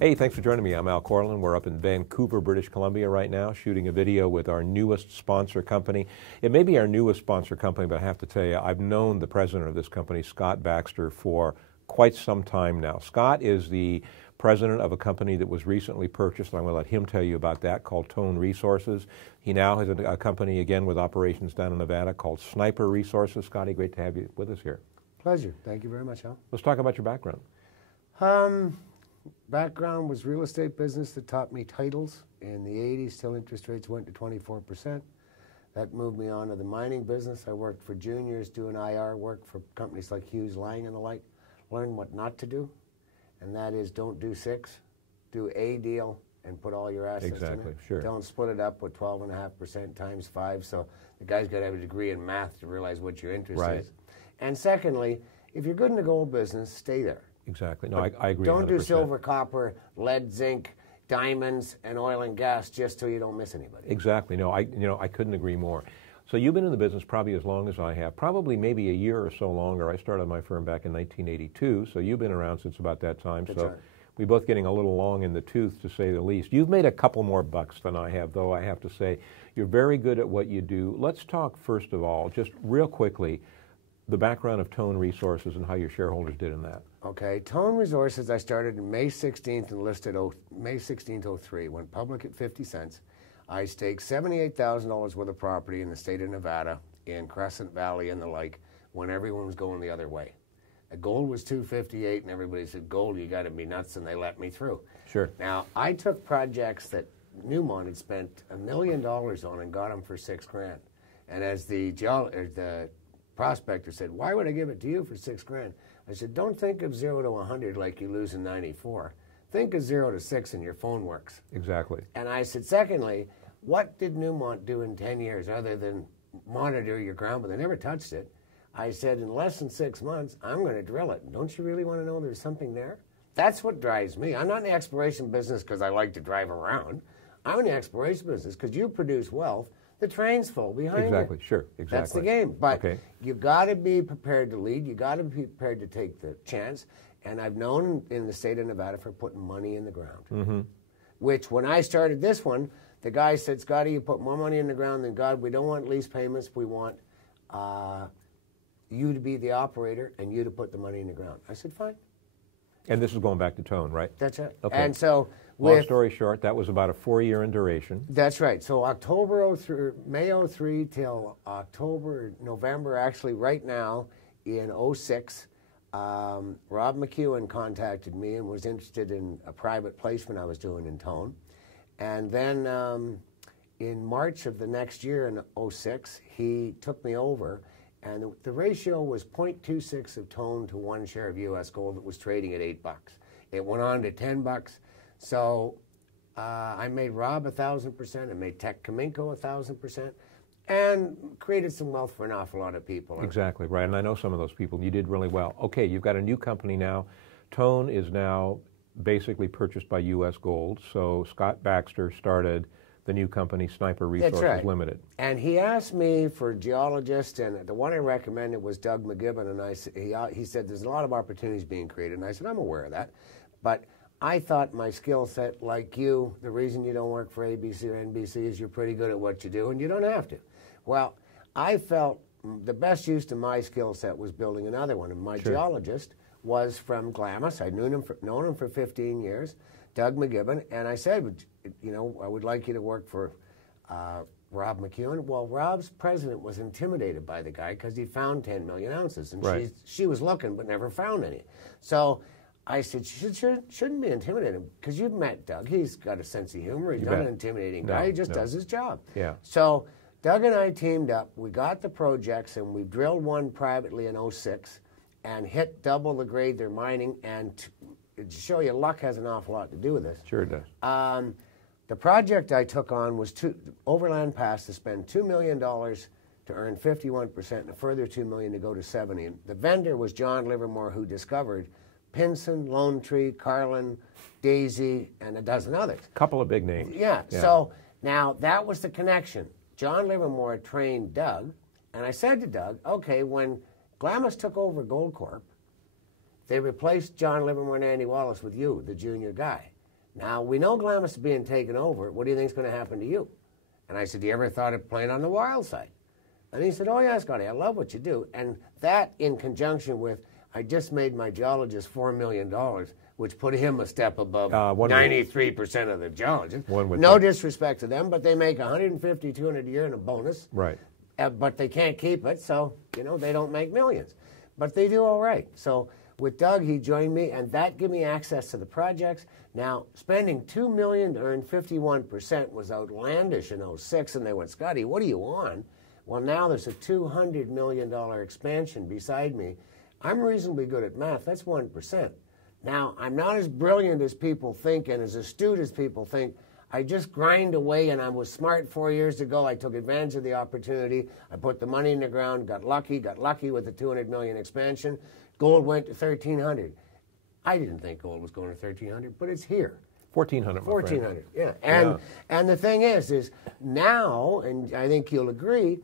Hey, thanks for joining me. I'm Al Corlin. We're up in Vancouver, British Columbia right now, shooting a video with our newest sponsor company. It may be our newest sponsor company, but I have to tell you, I've known the president of this company, Scott Baxter, for quite some time now. Scott is the president of a company that was recently purchased, and I'm going to let him tell you about that, called Tone Resources. He now has a company, again, with operations down in Nevada called Sniper Resources. Scotty, great to have you with us here. Pleasure. Thank you very much, Al. Let's talk about your background. Background was real estate business that taught me titles. In the 80s, till interest rates went to 24%. That moved me on to the mining business. I worked for juniors doing IR work for companies like Hughes, Lang, and the like. Learned what not to do, and that is don't do 6. Do a deal and put all your assets in it. Sure. Don't split it up with 12.5% times 5. So the guy's got to have a degree in math to realize what your interest is. And secondly, if you're good in the gold business, stay there. Exactly. No, I agree. Don't 100%. do silver, copper, lead, zinc, diamonds, and oil and gas just so you don't miss anybody. Exactly. No, I couldn't agree more. So you've been in the business probably as long as I have, probably maybe a year or so longer. I started my firm back in 1982, so you've been around since about that time. That's so right. We're both getting a little long in the tooth, to say the least. You've made a couple more bucks than I have, though, I have to say. You're very good at what you do. Let's talk, first of all, just real quickly, the background of Tone Resources and how your shareholders did in that. Okay, Tone Resources, I started in May 16th and listed May 16th, 03. Went public at 50 cents. I staked $78,000 worth of property in the state of Nevada, in Crescent Valley and the like, when everyone was going the other way. The gold was $258, and everybody said, gold, you got to be nuts, and they let me through. Sure. Now, I took projects that Newmont had spent $1 million on and got them for $6,000. And as the prospector said, why would I give it to you for $6,000? I said, don't think of 0 to 100 like you lose in 94. Think of 0 to 6 and your phone works. Exactly. And I said, secondly, what did Newmont do in 10 years other than monitor your ground? But they never touched it. I said, in less than 6 months, I'm going to drill it. Don't you really want to know there's something there? That's what drives me. I'm not in the exploration business because I like to drive around. I'm in the exploration business because you produce wealth. The train's full behind you. Exactly, sure, exactly. That's the game. But you got to be prepared to lead. You got to be prepared to take the chance. And I've known in the state of Nevada for putting money in the ground. Which, when I started this one, the guy said, Scotty, you put more money in the ground than God. We don't want lease payments. We want you to be the operator and you to put the money in the ground. I said, fine. And this is going back to Tone, right? That's it. Okay. And so, long story short, that was about a 4-year in duration. That's right. So October 03, May 03 till November, actually right now in 06, Rob McEwen contacted me and was interested in a private placement I was doing in Tone. And then in March of the next year in 06, he took me over. And the ratio was 0.26 of Tone to 1 share of U.S. gold that was trading at $8. It went on to $10. So I made Rob 1,000%. I made Tech Kaminko 1,000%, and created some wealth for an awful lot of people. Exactly right. And I know some of those people. You did really well. Okay, you've got a new company now. Tone is now basically purchased by U.S. Gold. So Scott Baxter started the new company, Sniper Resources Limited. And he asked me for a geologist, and the one I recommended was Doug McGibbon, and he said there's a lot of opportunities being created, and I said, I'm aware of that, but I thought my skill set, like you, the reason you don't work for ABC or NBC is you're pretty good at what you do, and you don't have to. Well, I felt the best use to my skill set was building another one, and my geologist was from Glamis. I'd known him for 15 years, Doug McGibbon, and I said, you know, I would like you to work for Rob McEwen. Well, Rob's president was intimidated by the guy because he found 10 million ounces, and she was looking but never found any. So I said, she shouldn't be intimidated, because you've met Doug. He's got a sense of humor. He's not an intimidating guy. He just does his job. Yeah. So Doug and I teamed up. We got the projects, and we drilled one privately in 06 and hit double the grade they're mining. And to show you, luck has an awful lot to do with this. Sure it does. The project I took on was Overland Pass, to spend $2 million to earn 51% and a further $2 million to go to 70%. And the vendor was John Livermore, who discovered Pinson, Lone Tree, Carlin, Daisy, and a dozen others. A couple of big names. Yeah. So now that was the connection. John Livermore trained Doug, and I said to Doug, okay, when Glamis took over Goldcorp, they replaced John Livermore and Andy Wallace with you, the junior guy. Now, we know Glamis is being taken over. What do you think is going to happen to you? And I said, do you ever thought of playing on the wild side? And he said, oh, yeah, Scotty, I love what you do. And that in conjunction with, I just made my geologist $4 million, which put him a step above 93% of the geologists. No disrespect to them, but they make $150, $200 a year in a bonus. Right. But they can't keep it, so, you know, they don't make millions. But they do all right. So with Doug, he joined me, and that gave me access to the projects. Now, spending $2 million to earn 51% was outlandish in 06, and they went, Scotty, what are you on? Well, now there's a $200 million expansion beside me. I'm reasonably good at math. That's 1%. Now, I'm not as brilliant as people think and as astute as people think. I just grind away, and I was smart 4 years ago. I took advantage of the opportunity. I put the money in the ground, got lucky with the $200 million expansion. Gold went to 1,300. I didn't think gold was going to 1,300, but it's here. 1,400. 1,400, yeah. And the thing is now, and I think you'll agree,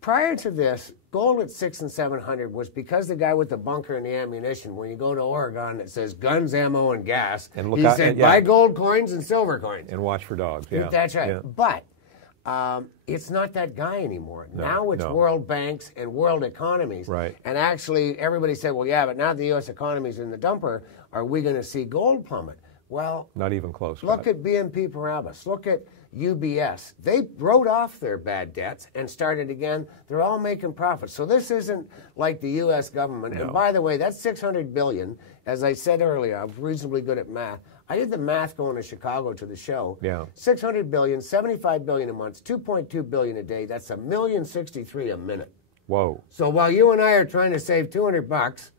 prior to this, gold at 600 and 700 was because the guy with the bunker and the ammunition, when you go to Oregon, it says guns, ammo, and gas. And look, he said, buy gold coins and silver coins. And watch for dogs, yeah. That's right. Yeah. But it's not that guy anymore. No, now it's world banks and world economies. Right. And actually, everybody said, well, yeah, but now the U.S. economy's in the dumper. Are we going to see gold plummet? Well, not even close. Look at BNP Paribas. Look at UBS. They wrote off their bad debts and started again. They're all making profits. So this isn't like the U.S. government. No. And by the way, that's $600 billion. As I said earlier, I'm reasonably good at math. I did the math going to Chicago to the show. Yeah. $600 billion, $75 billion a month, $2.2 billion a day. That's $1,063,000 a minute. Whoa. So while you and I are trying to save $200,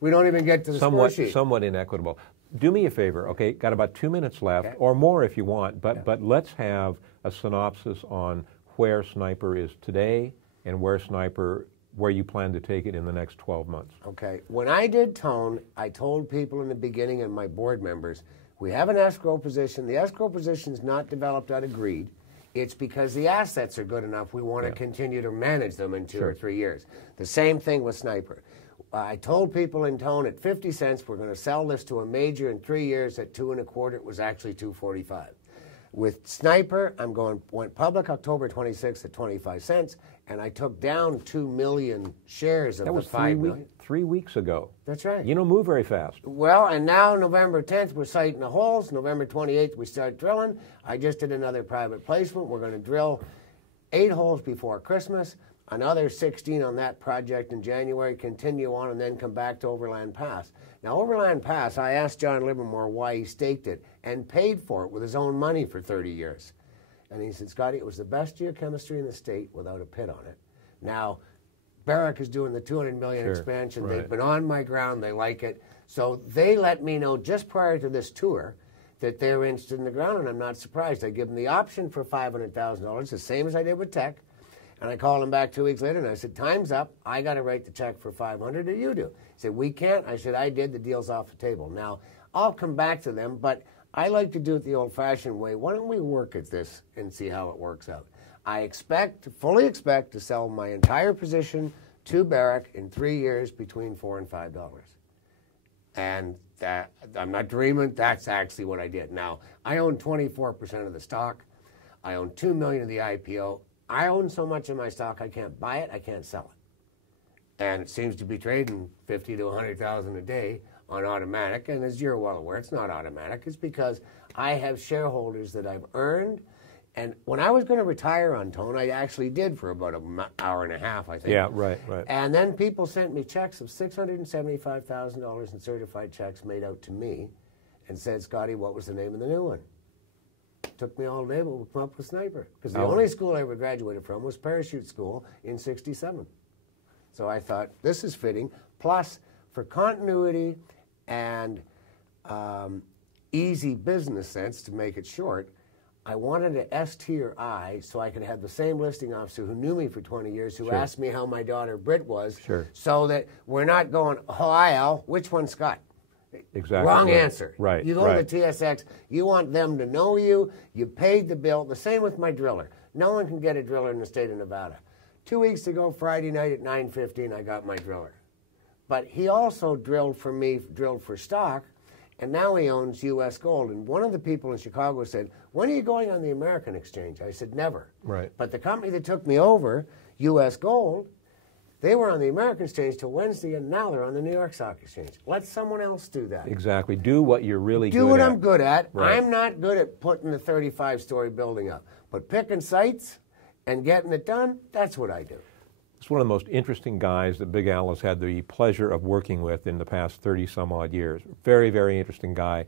we don't even get to the score sheet. Somewhat inequitable. Do me a favor, okay? Got about 2 minutes left, or more if you want, but let's have a synopsis on where Sniper is today and where you plan to take it in the next 12 months. Okay. When I did Tone, I told people in the beginning and my board members, we have an escrow position. The escrow position is not developed out of greed. It's because the assets are good enough. We want to continue to manage them in 2 or 3 years. The same thing with Sniper. I told people in Tone at 50 cents, we're going to sell this to a major in 3 years at 2 1/4. It was actually 2.45. With Sniper, went public October 26th at 25 cents, and I took down 2 million shares of the 5 million. 3 weeks ago. That's right. You don't move very fast. Well, and now November 10th, we're sighting the holes. November 28th, we start drilling. I just did another private placement. We're going to drill 8 holes before Christmas. Another 16 on that project in January, continue on, and then come back to Overland Pass. Now, Overland Pass, I asked John Livermore why he staked it and paid for it with his own money for 30 years. And he said, Scotty, it was the best geochemistry in the state without a pit on it. Now, Barrick is doing the $200 million expansion. Right. They've been on my ground. They like it. So they let me know just prior to this tour that they're interested in the ground, and I'm not surprised. I give them the option for $500,000, the same as I did with Teck. And I called him back 2 weeks later, and I said, time's up. I got to write the check for $500, or you do. He said, we can't. I said, I did. The deal's off the table. Now, I'll come back to them, but I like to do it the old-fashioned way. Why don't we work at this and see how it works out? I fully expect to sell my entire position to Barrick in 3 years between $4 and $5. And that, I'm not dreaming. That's actually what I did. Now, I own 24% of the stock. I own $2 million of the IPO. I own so much of my stock, I can't buy it, I can't sell it. And it seems to be trading 50 to 100,000 a day on automatic. And as you're well aware, it's not automatic. It's because I have shareholders that I've earned. And when I was going to retire on Tone, I actually did for about an hour and a half, I think. Yeah, right. And then people sent me checks of $675,000 in certified checks made out to me and said, Scotty, what was the name of the new one? Took me all day, but we come up with Sniper. Because the only school I ever graduated from was parachute school in '67. So I thought, this is fitting. Plus, for continuity and easy business sense, to make it short, I wanted an S-T or I so I could have the same listing officer who knew me for 20 years, who asked me how my daughter Britt was, so that we're not going, oh, hi, Al, which one's Scott? Exactly. Wrong answer. Right. You go to the TSX, you want them to know you, you paid the bill. The same with my driller. No one can get a driller in the state of Nevada. 2 weeks ago, Friday night at 9:15, I got my driller. But he also drilled for me, drilled for stock, And now he owns U.S. Gold. And one of the people in Chicago said, when are you going on the American exchange? I said, never. Right. But the company that took me over, U.S. Gold, they were on the American exchange till Wednesday, and now they're on the New York Stock Exchange. Let someone else do that. Exactly. Do what you're really good at. Do what I'm good at. Right. I'm not good at putting the 35-story building up. But picking sites and getting it done, that's what I do. He's one of the most interesting guys that Big Al has had the pleasure of working with in the past 30-some-odd years. Very, very interesting guy.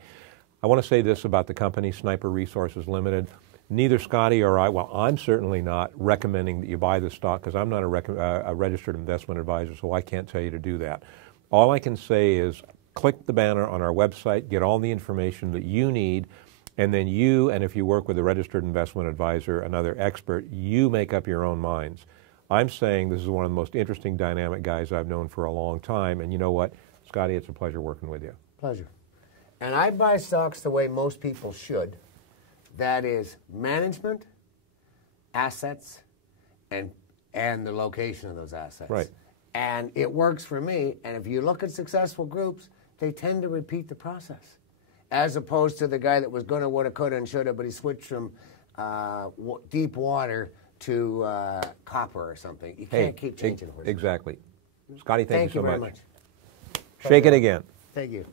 I want to say this about the company, Sniper Resources Ltd. Neither Scotty or I, well, I'm certainly not recommending that you buy this stock because I'm not a registered investment advisor, so I can't tell you to do that. All I can say is click the banner on our website, get all the information that you need, and then you, and if you work with a registered investment advisor, another expert, you make up your own minds. I'm saying this is one of the most interesting, dynamic guys I've known for a long time, and you know what, Scotty, it's a pleasure working with you. Pleasure. And I buy stocks the way most people should. That is management, assets, and the location of those assets. Right. And it works for me. And if you look at successful groups, they tend to repeat the process, as opposed to the guy that was going to, woulda, coulda, and shoulda, but he switched from deep water to copper or something. You can't keep changing horses. Exactly. Scotty, thank you so much. Thank you very much. Shake it again. Thank you.